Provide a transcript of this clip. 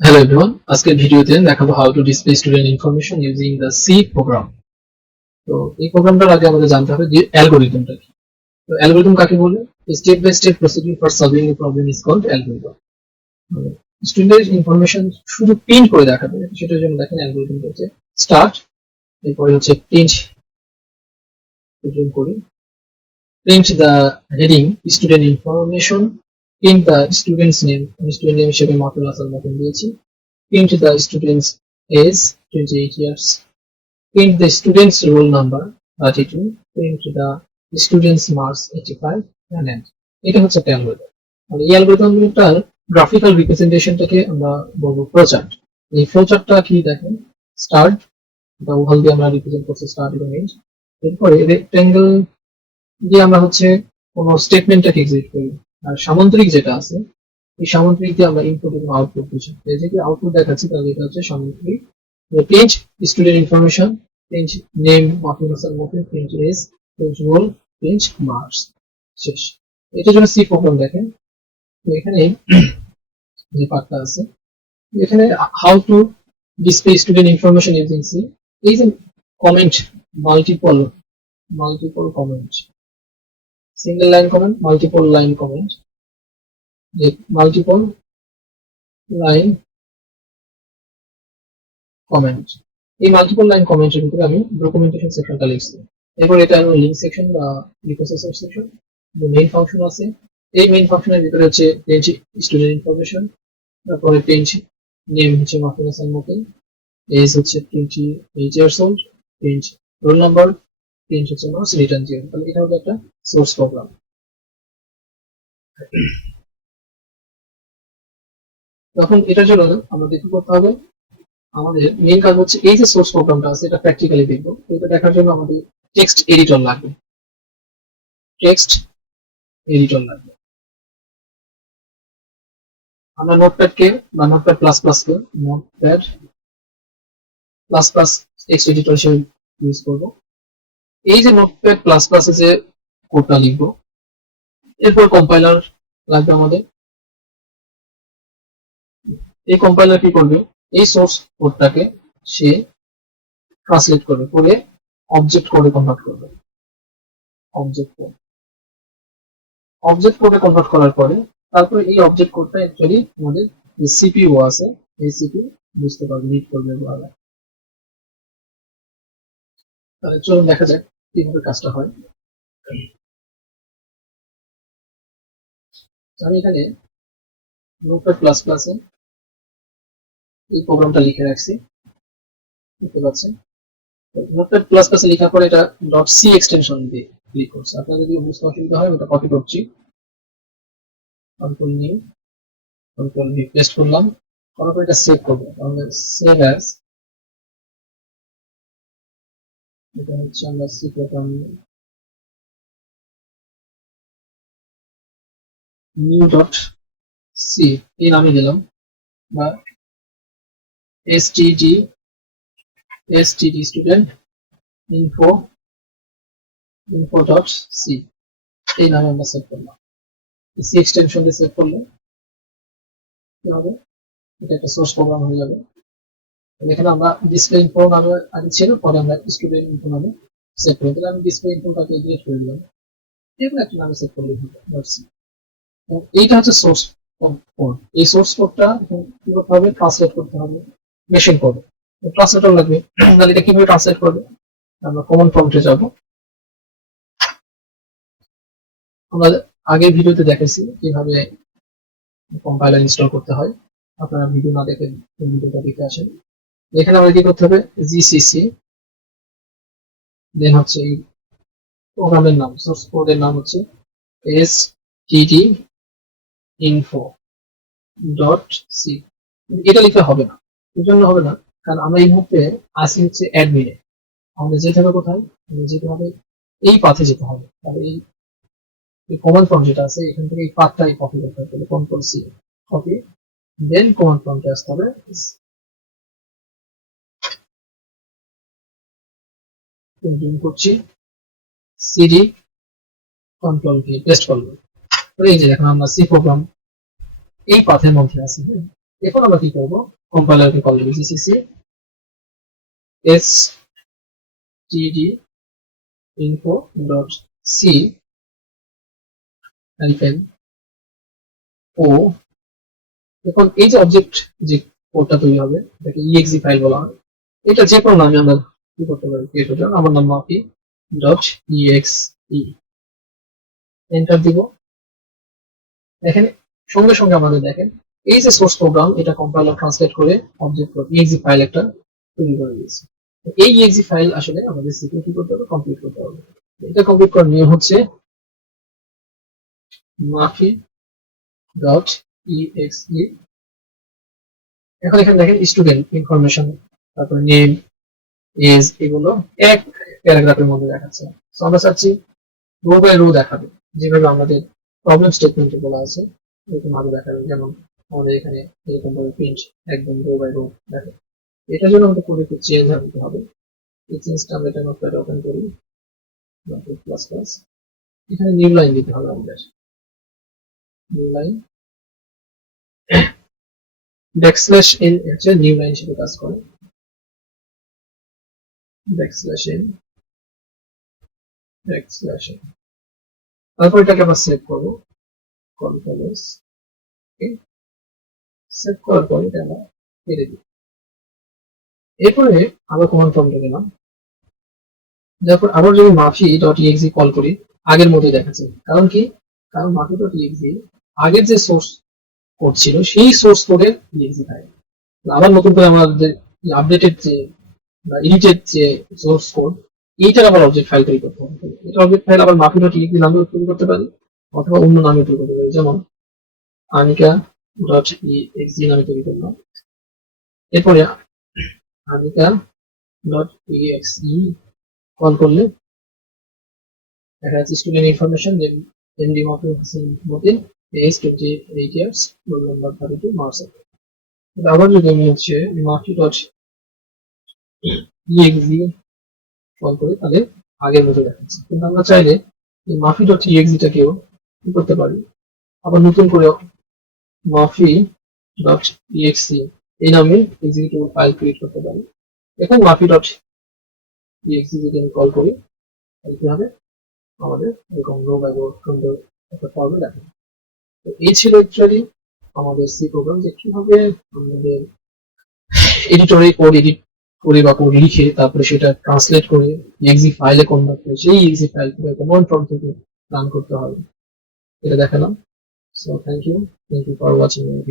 Hello everyone, আজকের ভিডিওতে দেখাবো how to display student information using the C program. তো এই প্রোগ্রামটার আগে আমাদের জানতে হবে যে অ্যালগরিদমটা কি। তো অ্যালগরিদম কাকে বলে? Step by step procedure for solving a problem is called algorithm. স্টুডেন্টের ইনফরমেশন শুধু প্রিন্ট করে দেখাবে, সেটার জন্য দেখেন অ্যালগরিদমটা হচ্ছে স্টার্ট, এরপরে হচ্ছে প্রিন্ট করি, print the heading student information, print the students name, student name হিসেবে মাতুল হাসান মতন দিয়েছি, print the student's age 28 years, print the student's roll number 32, print the student's marks 85 and end. এটা হচ্ছে একটা অ্যালগরিদম। আর এই অ্যালগরিদমটার গ্রাফিক্যাল রিপ্রেজেন্টেশনটাকে আমরা বলবো ফ্লোচার্ট। এই ফ্লোচার্টটা কি দেখেন, স্টার্ট, এটা ওভাল দিয়ে আমরা রিপ্রেজেন্ট করছি স্টার্ট এবং এন্ড। এরপরে রেক্টেঙ্গেল দিয়ে আমরা হচ্ছে কোনো স্টেটমেন্টটাকে এক্সিকিউট করি। আর সামান্তরিক যেটা আছে, এই সামান্তরিক দিয়ে আমরা ইনপুট এবং আউটপুট বুঝি। এই যে আউটপুট দেখাচ্ছি তাহলে এটা হচ্ছে সামান্তরিক। Print student information, print name Matul Hasan মতে, print age, print roll, print marks, শেষ। এটার জন্য সি প্রোগ্রাম দেখেন। তো এখানে যে পার্টটা আছে, এখানে how to display student information using C, এই যে comment, multiple comment, single line comment, multiple line comment, multiple line comment, এই মাল্টিপল লাইন কমেন্টের ভিতরে আমি ডকুমেন্টেশন সেকশনটা লিখছি। এরপর এটা আমি লিঙ্ক সেকশন বা রিপ্রসেসর সেকশন, মেইন ফাংশন আছে। এই মেইন ফাংশনের ভিতরে হচ্ছে পেজ স্টুডেন্ট ইনফরমেশন, তারপরে পেজ নেম হচ্ছে মাহফুজ হাসান মতে, এজ হচ্ছে 28 years old, page roll number, page হচ্ছে মার্কস, রিটার্ন 0। তাহলে এটা হলো একটা সোর্স প্রোগ্রাম। তখন এটার জন্য আমাদের কি করতে হবে, আমাদের মেইন কাজ হচ্ছে এই যে সোর্স প্রোগ্রামটা আছে এটা প্র্যাকটিক্যালি দেখবো। এটা দেখার জন্য আমাদের টেক্সট এডিটর লাগবে, টেক্সট এডিটর লাগবে। আমরা নোটপ্যাডকে বা নোটপ্যাড প্লাস প্লাস কে notepad plus plus text editor হিসেবে ইউজ করব। এই যে নোটপ্যাড প্লাস প্লাসে যে কোডটা লিখবো, এরপর কম্পাইলার লাগবে আমাদের। এই কম্পাইলার কি করবে, এই সোর্স কোডটাকে সে ট্রান্সলেট করবে, করে অবজেক্ট কোডে কনভার্ট করবে। অবজেক্ট কোডে কনভার্ট করার পরে তারপরে এই অবজেক্ট কোডটা অ্যাকচুয়ালি আমাদের যে সিপিইউ আছে, এই সিপিইউ বুঝতে পারবে, রিড করবে। তাহলে চলুন দেখা যাক কিভাবে কাজটা হয়। আমি এখানে নোটপ্যাড প্লাস প্লাসে এই প্রোগ্রামটা লিখে রাখছি, দেখতে পাচ্ছেন। নোটপ্যাড প্লাস প্লাসে লেখার পরে এটা ডট সি এক্সটেনশন দিয়ে ক্লিক করছি। আপনার যদি বুঝতে অসুবিধা হয় এটা কপি করছি, control new, control V paste করলাম, করার পর এটা সেভ করবো। তাহলে সেভ অ্যাজ, এটা হচ্ছে আমরা C program new dot C এই নামে দিলাম, বা std student info dot C এই নামে আমরা সেভ করলাম। সি এক্সটেনশন দিয়ে সেভ করলে কি হবে, এটা একটা সোর্স প্রোগ্রাম হয়ে যাবে। এখানে আমরা ডিসপ্লে ইনফো নামে আগে ছিল, পরে আমরা স্টুডেন্ট ইনফো নামে সেভ করে দিলাম। আমি ডিসপ্লে ইনফোটাকে ডিলিট করে দিলাম, এরকম একটা নামে সেভ করলে ডট সি। এইটা হচ্ছে সোর্স কোড। এই সোর্স কোডটা কি করতে হবে, ট্রান্সলেট করতে হবে মেশিন কোডে। ট্রান্সলেটর লাগবে। তাহলে এটা কিভাবে ট্রান্সলেট করবে, আমরা কমন প্রম্পটে যাব। আমরা আগের ভিডিওতে দেখেছি কিভাবে কম্পাইলার ইনস্টল করতে হয়, আপনারা ভিডিও না দেখে ভিডিওটা দেখে আসেন। এখানে আমাদের কি করতে হবে, জিসিসি, দেন হচ্ছে এই প্রোগ্রামের নাম, সোর্স কোডের নাম হচ্ছে std info ডট সি। এটা লিখতে হবে না, এর জন্য হবে না, কারণ আমরা এই মুহূর্তে আসি হচ্ছে অ্যাডমিনে। আমাদের যেতে হবে কোথায়, আমাদের যেতে হবে এই পাথে যেতে হবে। তাহলে এই কমান্ড প্রম্পট যেটা আছে এখান থেকে এই পাথটাই কপি করতে হবে, কন্ট্রোল সি কপি, দেন কমান্ড প্রম্পটে আসতে হবে, জুম করছি, সিডি কন্ট্রোল ভি পেস্ট করব। এই যে এখন আমরা সি প্রোগ্রাম এই পাথের মধ্যে আছি। এখন আমরা কি করব, কম্পাইলারকে কল দেব GCC std info dot C hyphen O. এখন এই যে অবজেক্ট যে কোডটা তৈরি হবে এটাকে exe ফাইল বলা হয়। এটা যে কোনো নামে আমরা কি করতে পারি, ক্রিয়েট করতে পারি। আমার নাম মাফি ডট exe, এন্টার দিব। দেখেন সঙ্গে সঙ্গে আমাদের দেখেন এই যে সোর্স প্রোগ্রাম এটা কম্পাইলার ট্রান্সলেট করে অবজেক্ট exe ফাইল একটা তৈরি করে দিয়েছে। এই exe ফাইল আসলে আমাদের সিকিউর কি করতে হবে, কমপ্লিট করতে হবে। এটা কমপ্লিট করার নিয়ম হচ্ছে মাফি ডট exe। এখন এখানে দেখেন স্টুডেন্ট ইনফরমেশন, তারপর নেম, এজ, এগুলো এক প্যারাগ্রাফের মধ্যে দেখাচ্ছে। তো আমরা চাচ্ছি রো বাই রো দেখাবে, যেভাবে আমাদের প্রবলেম স্টেটমেন্টে বলা আছে এরকম ভাবে দেখাবে। যেমন আমাদের এখানে এরকম ভাবে প্রিন্ট একদম রো বাই রো দেখে। এটার জন্য আমাদের কোডে একটু চেঞ্জ আনতে হবে। এই চেঞ্জটা আমরা এটা নোটপ্যাডে ওপেন করি, প্লাস প্লাস, এখানে নিউ লাইন দিতে হবে আমাদের। নিউ লাইন ব্যাকস্ল্যাশ এন হচ্ছে নিউ লাইন হিসেবে কাজ করে। ব্যাকস্ল্যাশ এন ব্যাকস্ল্যাশ এন, তারপর এটাকে আমরা সেভ করবো, কন্ট্রোল এস, সেভ করার পরে এটা আমরা কেটে দিই। এরপরে আবার কমান্ড প্রম্পটে গেলাম, তারপর আবার যদি মাফি ডট exe কল করি আগের মতোই দেখাচ্ছে। কারণ কি, কারণ মাফি ডট exe আগের যে সোর্স কোড ছিল সেই সোর্স কোডের exe ফাইল। আবার নতুন করে আমাদের আপডেটেড যে বা এডিটেড যে সোর্স কোড এইটার আবার অবজেক্ট ফাইল তৈরি করতে হবে। এটা অবজেক্ট ফাইল আবার মাফি ডট exe নামে তৈরি করতে পারি অথবা অন্য নামে তৈরি করতে পারি, যেমন আনিকা ডট exe নামে তৈরি করলাম। এরপরে আনিকা ডট exe কল করলে দেখা যাচ্ছে student information, MD Mafi Hossain Matin, age 28 years, roll number 32, marks. আবার যদি আমি হচ্ছে মাফি ডট exe কল করি তাহলে আগের মতো দেখাচ্ছে। কিন্তু আমরা চাইলে এই মাফি ডট exe টাকেও কি করতে পারি, আবার নতুন করে মাফি ডট exe এই নামে এক্সিকিউটেবল ফাইল ক্রিয়েট করতে পারি। এখন মাফি ডট exe যদি আমি কল করি তাহলে কি হবে, আমাদের এরকম লো বাই রো সুন্দর একটা ফর্মে দেখে। তো এই ছিল অ্যাকচুয়ালি আমাদের সি প্রোগ্রাম, যে কিভাবে আমাদের এডিটরে কোড এডিট করে বা কোড লিখে তারপরে সেটা ট্রান্সলেট করে exe ফাইলে কনভার্ট করে সেই exe ফাইল কমান্ড প্রম্পট থেকে রান করতে হবে, এটা দেখালাম। So thank you for watching.